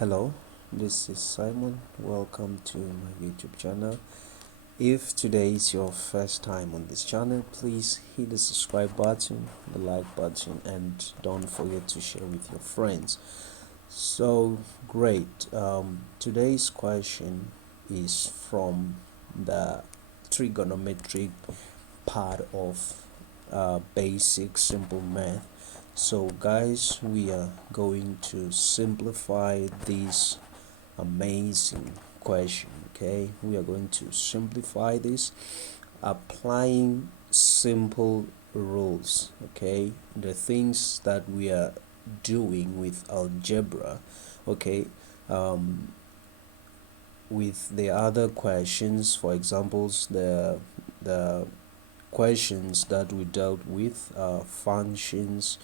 Hello, this is Simon. Welcome to my YouTube channel. If today is your first time on this channel, please hit the subscribe button, the like button, and don't forget to share with your friends. So great. Today's question is from the trigonometric part of basic simple math. So guys, we are going to simplify this amazing question. Okay, we are going to simplify this applying simple rules. Okay, the things that we are doing with algebra. Okay, with the other questions, for examples, the questions that we dealt with, functions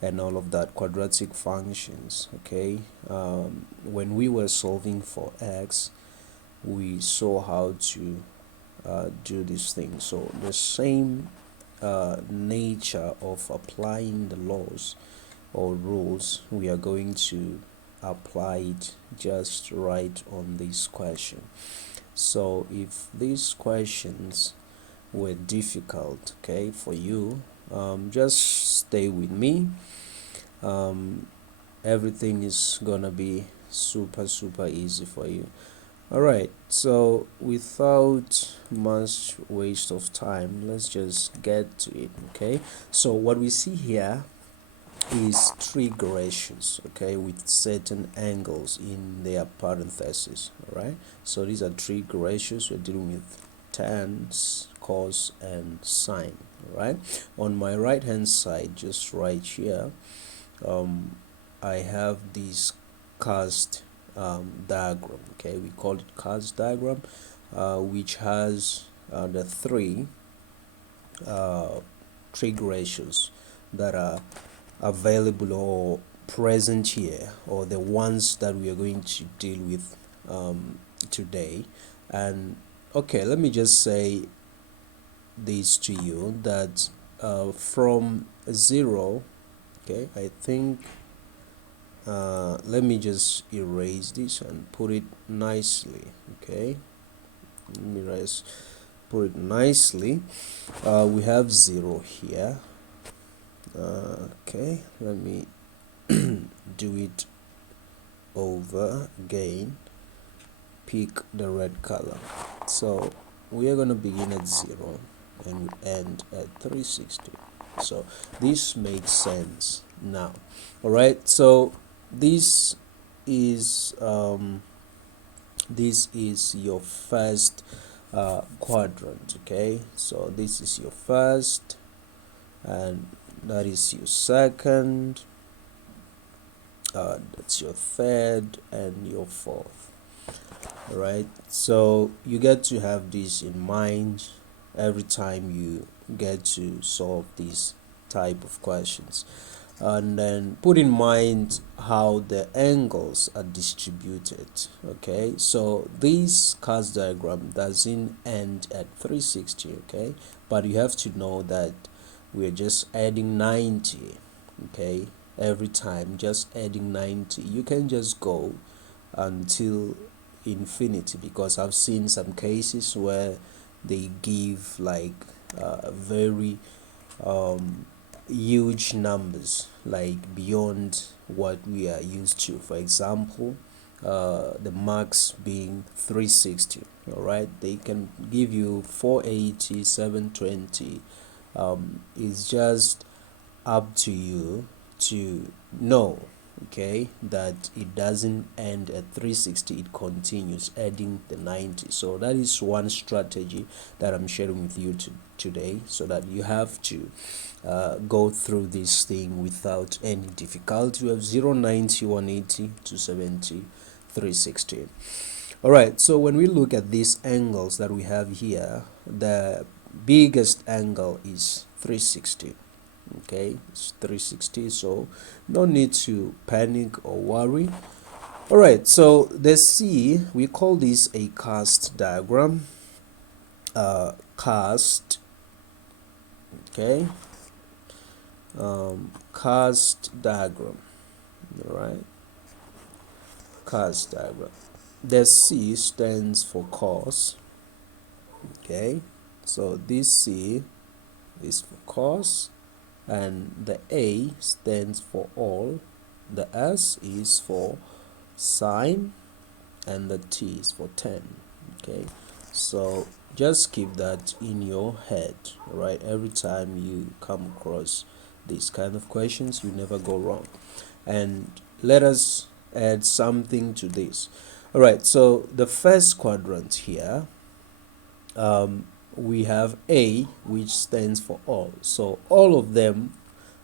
and all of that, quadratic functions. Okay, when we were solving for x, we saw how to do this thing. So the same nature of applying the laws or rules, we are going to apply it just right on this question. So if these questions were difficult, okay, for you, just stay with me. Everything is gonna be super easy for you. All right, so without much waste of time, let's just get to it. Okay, so what we see here is trig ratios, okay, with certain angles in their parentheses. All right, so these are trig ratios. We're dealing with tans, cos, and sine. All right, on my right hand side, just right here, I have this cast diagram. Okay, we call it cast diagram, which has the three trig ratios that are available or present here, or the ones that we are going to deal with today. And okay, let me just say this to you, that from 0, okay, I think let me just erase this and put it nicely. Okay, let me put it nicely. We have 0 here. Okay, let me do it over again. Pick the red color. So we are going to begin at 0 and end at 360. So this makes sense now. All right, so this is your first quadrant. Okay, so this is your first, and that is your second, that's your third, and your fourth. All right, so you get to have this in mind every time you get to solve these type of questions. And then put in mind how the angles are distributed. Okay, so this cast diagram doesn't end at 360. Okay, but you have to know that we're just adding 90. Okay, every time just adding 90. You can just go until infinity, because I've seen some cases where they give like very huge numbers, like beyond what we are used to. For example, the max being 360. All right, they can give you 480, 720. It's just up to you to know, okay, that it doesn't end at 360, it continues adding the 90. So that is one strategy that I'm sharing with you today, so that you have to go through this thing without any difficulty. We have 0, 90, 180, 270, 360. All right, so when we look at these angles that we have here, the biggest angle is 360. Okay, it's 360, so no need to panic or worry. All right, so the C, we call this a cast diagram. Cast, okay, cast diagram. All right, cast diagram. The C stands for cos. Okay, so this C is for cos, and the A stands for all, the S is for sine, and the T is for tan. Okay, so just keep that in your head, right? Every time you come across these kind of questions, you never go wrong. And let us add something to this. All right, so the first quadrant here, we have A, which stands for all. So all of them,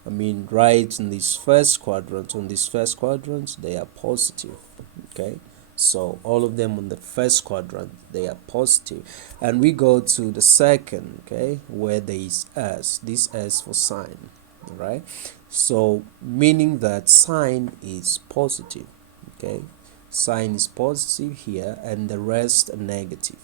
I mean, right in this first quadrant, they are positive. Okay, so all of them on the first quadrant, they are positive. And we go to the second, okay, where there is S, this S for sine, right? So meaning that sine is positive. Okay, sine is positive here, and the rest are negative.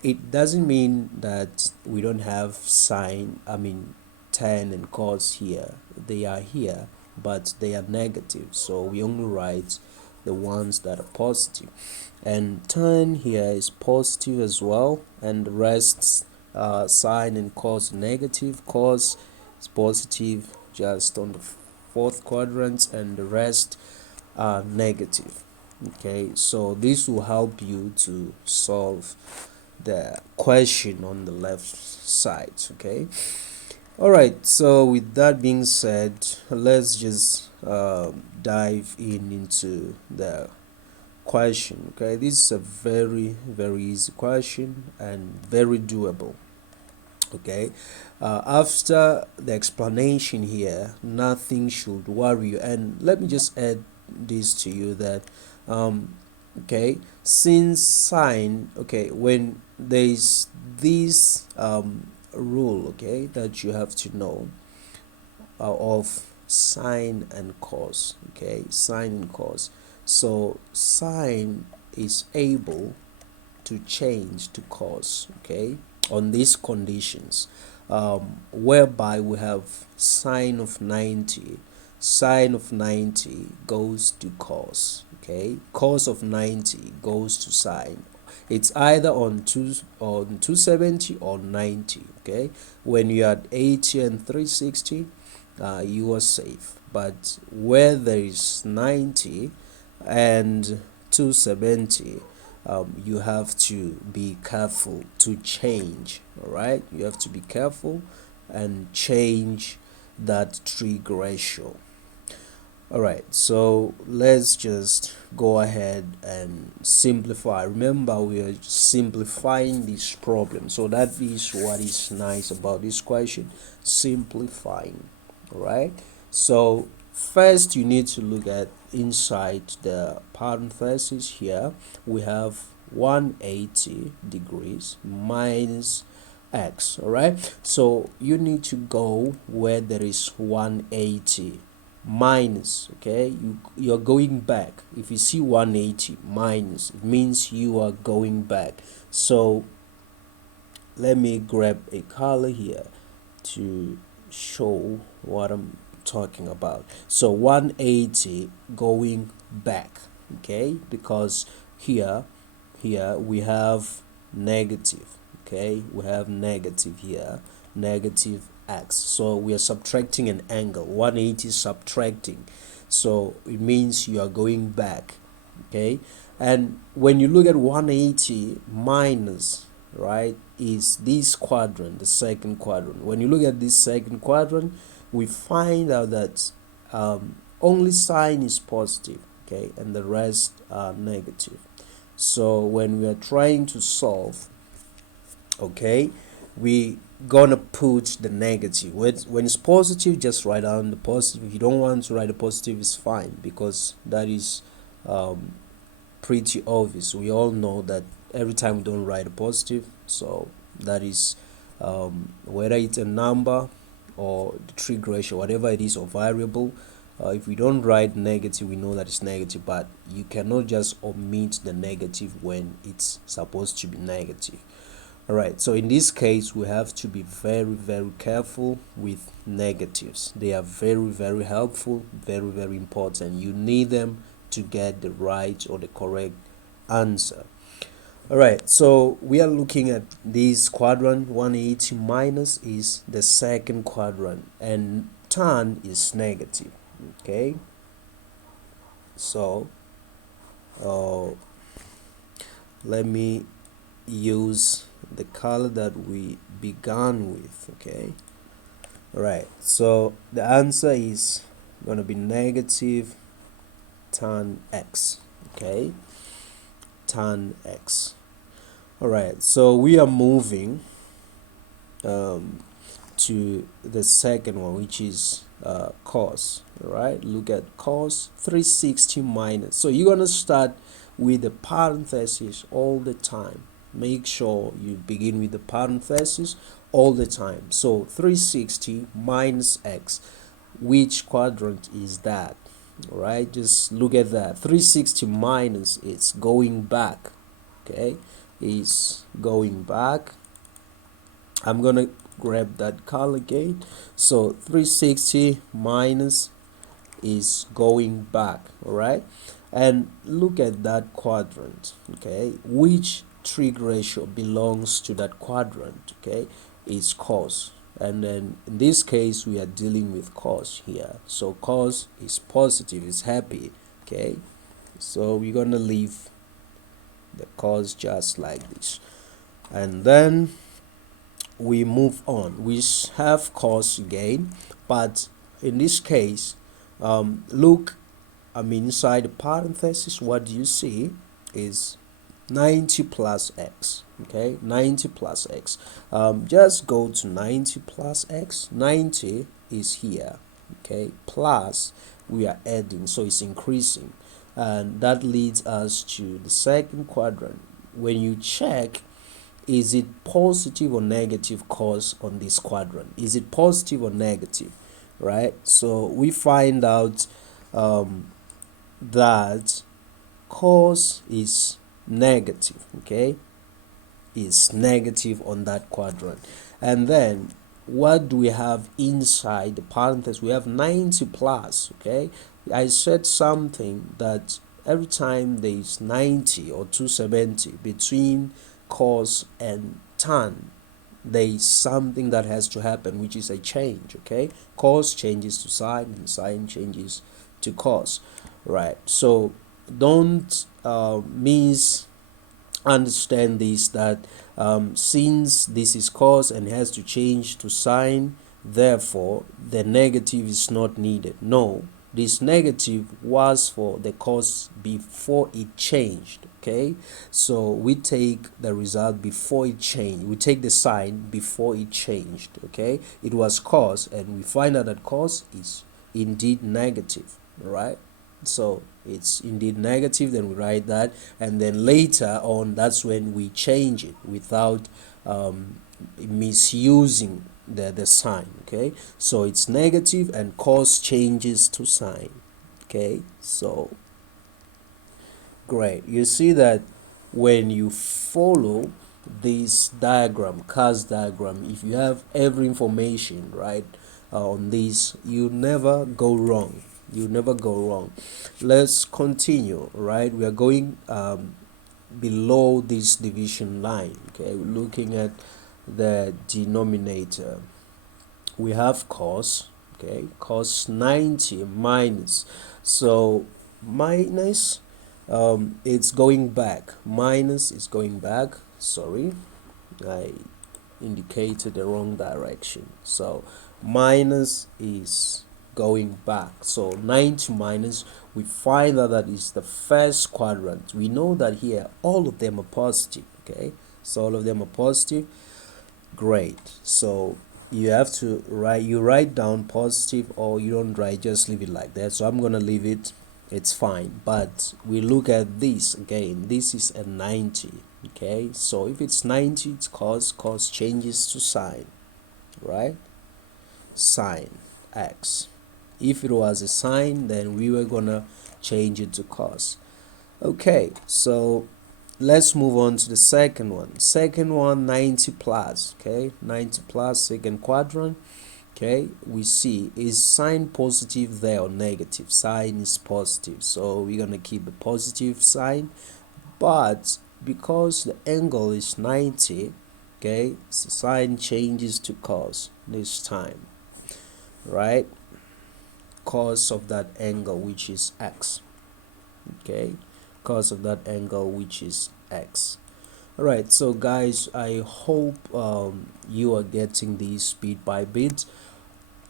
It doesn't mean that we don't have sine, I mean tan and cos here. They are here, but they are negative, so we only write the ones that are positive. And tan here is positive as well, and the rest, sine and cos negative. Cos is positive just on the fourth quadrant, and the rest are negative. Okay, so this will help you to solve the question on the left side. Okay, all right, so with that being said, let's just dive into the question. Okay, this is a very easy question and very doable. Okay, after the explanation here, nothing should worry you. And let me just add this to you that okay, since sine, okay, when there is this rule, okay, that you have to know, of sine and cos. Okay, sine and cos. So sine is able to change to cos, okay, on these conditions, whereby we have sine of 90. Sine of 90 goes to cos. Okay, cos of 90 goes to sine. It's either on 270 or 90. Okay, when you are at 80 and 360, you are safe. But where there is 90 and 270, you have to be careful to change. All right, you have to be careful and change that trig ratio. All right, so let's just go ahead and simplify. Remember, we are simplifying this problem, so that is what is nice about this question, simplifying. All right, so first you need to look at inside the parentheses. Here we have 180 degrees minus x. All right, so you need to go where there is 180 minus. Okay, you're going back. If you see 180 minus, it means you are going back. So let me grab a color here to show what I'm talking about. So 180 going back. Okay, because here we have negative. Okay, we have negative here, negative x. So we are subtracting an angle. 180 subtracting, so it means you are going back. Okay, and when you look at 180 minus, right, is this quadrant, the second quadrant. When you look at this second quadrant, we find out that only sine is positive, okay, and the rest are negative. So when we are trying to solve, okay, we gonna put the negative. When it's positive, just write down the positive. If you don't want to write a positive, it's fine, because that is pretty obvious. We all know that every time we don't write a positive, so that is whether it's a number or the trig ratio, whatever it is, or variable, if we don't write negative, we know that it's negative. But you cannot just omit the negative when it's supposed to be negative. All right, so in this case, we have to be very careful with negatives. They are very helpful, very important. You need them to get the right or the correct answer. Alright, so we are looking at this quadrant. 180 minus is the second quadrant, and tan is negative. Okay, so let me use the color that we began with. Okay, alright, so the answer is going to be negative tan x. Okay, tan x. Alright, so we are moving to the second one, which is cos. Alright, look at cos 360 minus. So you're going to start with the parenthesis all the time. Make sure you begin with the parenthesis all the time. So 360 minus x. Which quadrant is that? Alright, just look at that. 360 minus, it's going back. Okay, is going back. I'm gonna grab that color again. So 360 minus is going back. All right, and look at that quadrant. Okay, which trig ratio belongs to that quadrant? Okay, it's cos, and then in this case we are dealing with cos here. So cos is positive, is happy. Okay, so we're gonna leave the cos just like this, and then we move on. We have cos again, but in this case, look, inside the parenthesis, what do you see is 90 plus x. Okay, 90 plus x. Just go to 90 plus x. 90 is here. Okay, plus we are adding, so it's increasing, and that leads us to the second quadrant. When you check, is it positive or negative cos on this quadrant? Is it positive or negative? Right, so we find out that cos is negative. Okay, is negative on that quadrant. And then what do we have inside the parenthesis? We have 90 plus. Okay, I said something that every time there is 90 or 270 between cos and tan, there is something that has to happen, which is a change. Okay, cos changes to sine and sine changes to cos. Right, so don't misunderstand this, that since this is cos and has to change to sine, therefore the negative is not needed. No, this negative was for the cos before it changed. Okay, so we take the result before it changed. We take the sign before it changed. Okay, it was cos, and we find out that cos is indeed negative. Right, so it's indeed negative, then we write that, and then later on that's when we change it without misusing the sign. Okay, so it's negative and cos changes to sine. Okay, so great. You see that when you follow this diagram, cos diagram, if you have every information right on this, you never go wrong. You never go wrong. Let's continue. Right, we are going below this division line. Okay, we're looking at the denominator. We have cos. Okay, cos 90 minus, so minus, it's going back. Minus is going back. Sorry, I indicated the wrong direction. So minus is going back. So 90 minus, we find that is the first quadrant. We know that here all of them are positive. Okay, so all of them are positive. Great. So you have to write down positive, or you don't write, just leave it like that. So I'm gonna leave it, it's fine. But we look at this again. This is a 90. Okay, so if it's 90, it's cos changes to sine. Right, sine x. If it was a sine, then we were gonna change it to cos. Okay, so let's move on to the second one. 90 plus. Okay, 90 plus, second quadrant. Okay, we see, is sign positive there or negative? Sign is positive, so we're gonna keep the positive sign, but because the angle is 90, okay, so sign changes to cos this time, right? Cos of that angle, which is x. Okay, cos of that angle, which is x. All right, so guys, I hope you are getting this bit by bit,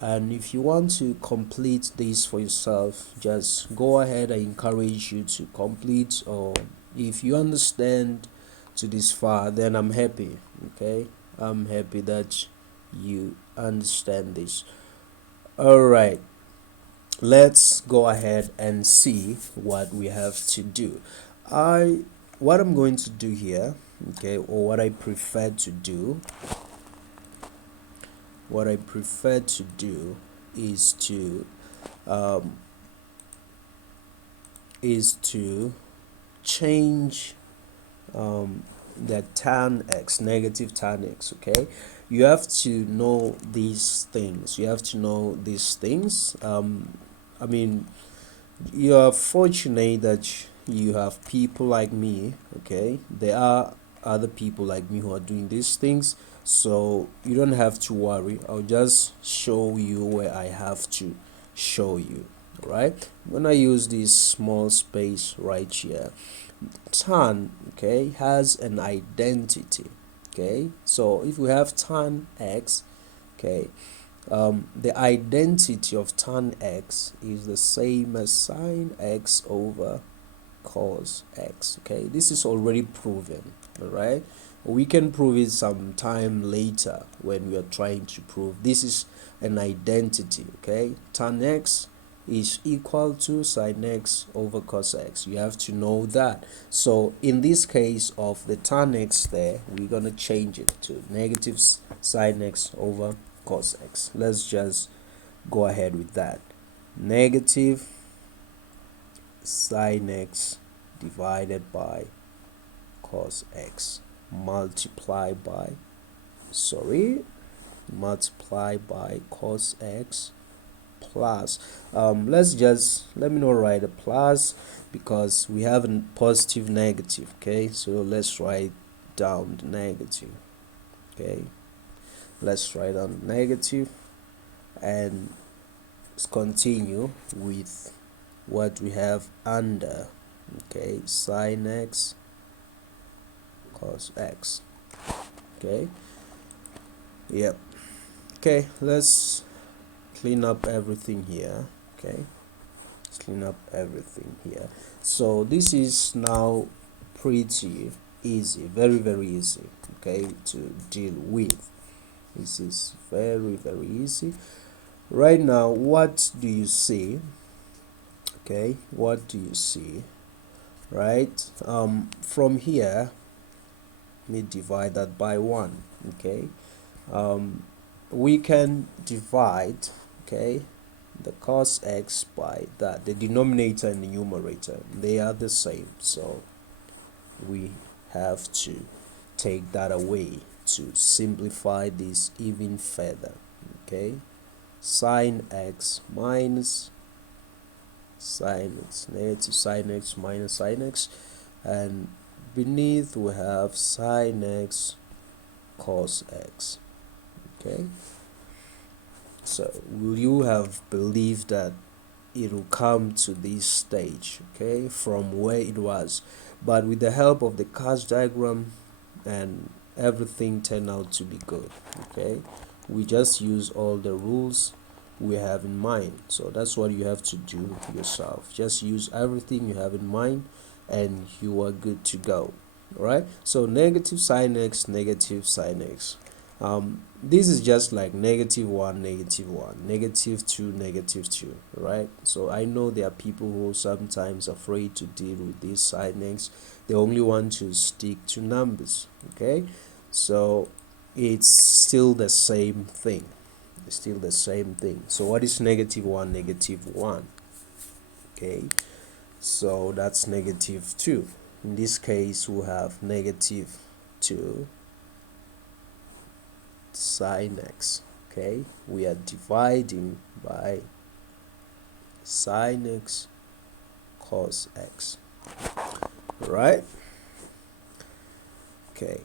and if you want to complete this for yourself, just go ahead. I encourage you to complete, or if you understand to this far, then I'm happy. Okay, I'm happy that you understand this. All right, let's go ahead and see what we have to do. What I'm going to do here, okay, or what I prefer to do is to um, change the tan x, negative tan x. Okay, you have to know these things. I mean, you are fortunate that you have people like me. Okay, there are other people like me who are doing these things, so you don't have to worry. I'll just show you where I have to show you. Right, when I use this small space right here, tan, okay, has an identity. Okay, so if we have tan x, okay, the identity of tan x is the same as sine x over cos x. Okay, this is already proven. All right, we can prove it sometime later when we are trying to prove this is an identity. Okay, tan x is equal to sine x over cos x. You have to know that. So in this case of the tan x there, we're gonna change it to negative sine x over cos x. Let's just go ahead with that. Negative sine x divided by cos x multiply by cos x plus, let me not write a plus because we have a positive negative. Okay, so let's write down the negative. Okay, let's write down the negative and let's continue with what we have under. Okay, sine x cos x. Okay, yep. Okay, let's clean up everything here. Okay, let's clean up everything here. So this is now pretty easy, very easy, okay, to deal with. This is very easy. Right now, what do you see? Okay, what do you see? Right, from here, we divide that by 1. Okay, we can divide, okay, the cos x by that. The denominator and the numerator, they are the same, so we have to take that away to simplify this even further. Okay, sine x minus sine x, negative sine x minus sine x, and beneath we have sine x cos x. Okay, so will you have believed that it will come to this stage, okay, from where it was? But with the help of the cos diagram and everything turned out to be good. Okay, we just use all the rules we have in mind. So that's what you have to do yourself. Just use everything you have in mind and you are good to go. All right, so negative sine x, negative sine x. This is just like negative 1, negative 1, negative 2, negative 2, right? So I know there are people who are sometimes afraid to deal with this sine x. They only want to stick to numbers. Okay, so it's still the same thing. It's still the same thing. So what is negative 1, negative 1? Okay, so that's negative 2. In this case, we'll have negative 2 sine x. Okay, we are dividing by sine x cos x, right? Okay,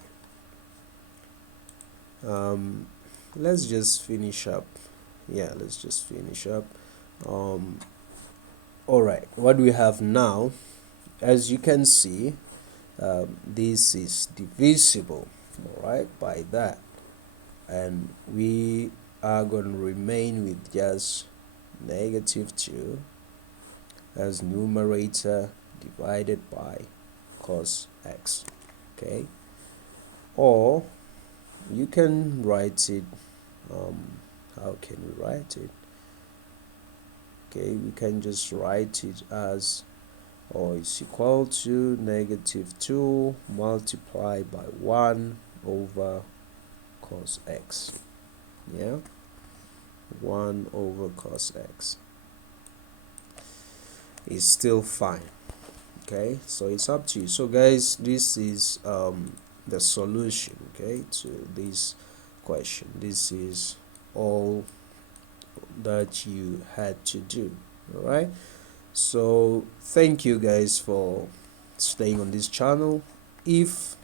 let's just finish up. Yeah, let's just finish up. All right, what we have now, as you can see, this is divisible, all right, by that, and we are going to remain with just -2 as numerator divided by cos x. Okay, or you can write it, how can we write it? Okay, we can just write it as, or is equal to -2 multiplied by 1 over cos x. Yeah, 1 over cos x is still fine. Okay, so it's up to you. So guys, this is the solution, okay, to this question. This is all that you had to do. All right, so thank you guys for staying on this channel. If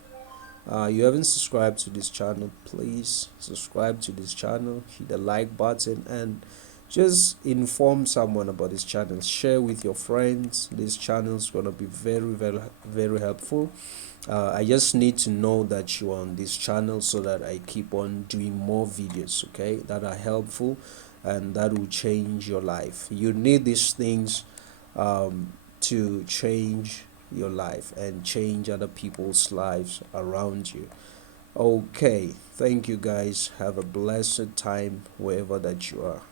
you haven't subscribed to this channel, please subscribe to this channel, hit the like button, and just inform someone about this channel. Share with your friends. This channel is going to be very helpful. I just need to know that you are on this channel so that I keep on doing more videos, okay, that are helpful and that will change your life. You need these things to change your life and change other people's lives around you. Okay, thank you guys. Have a blessed time wherever that you are.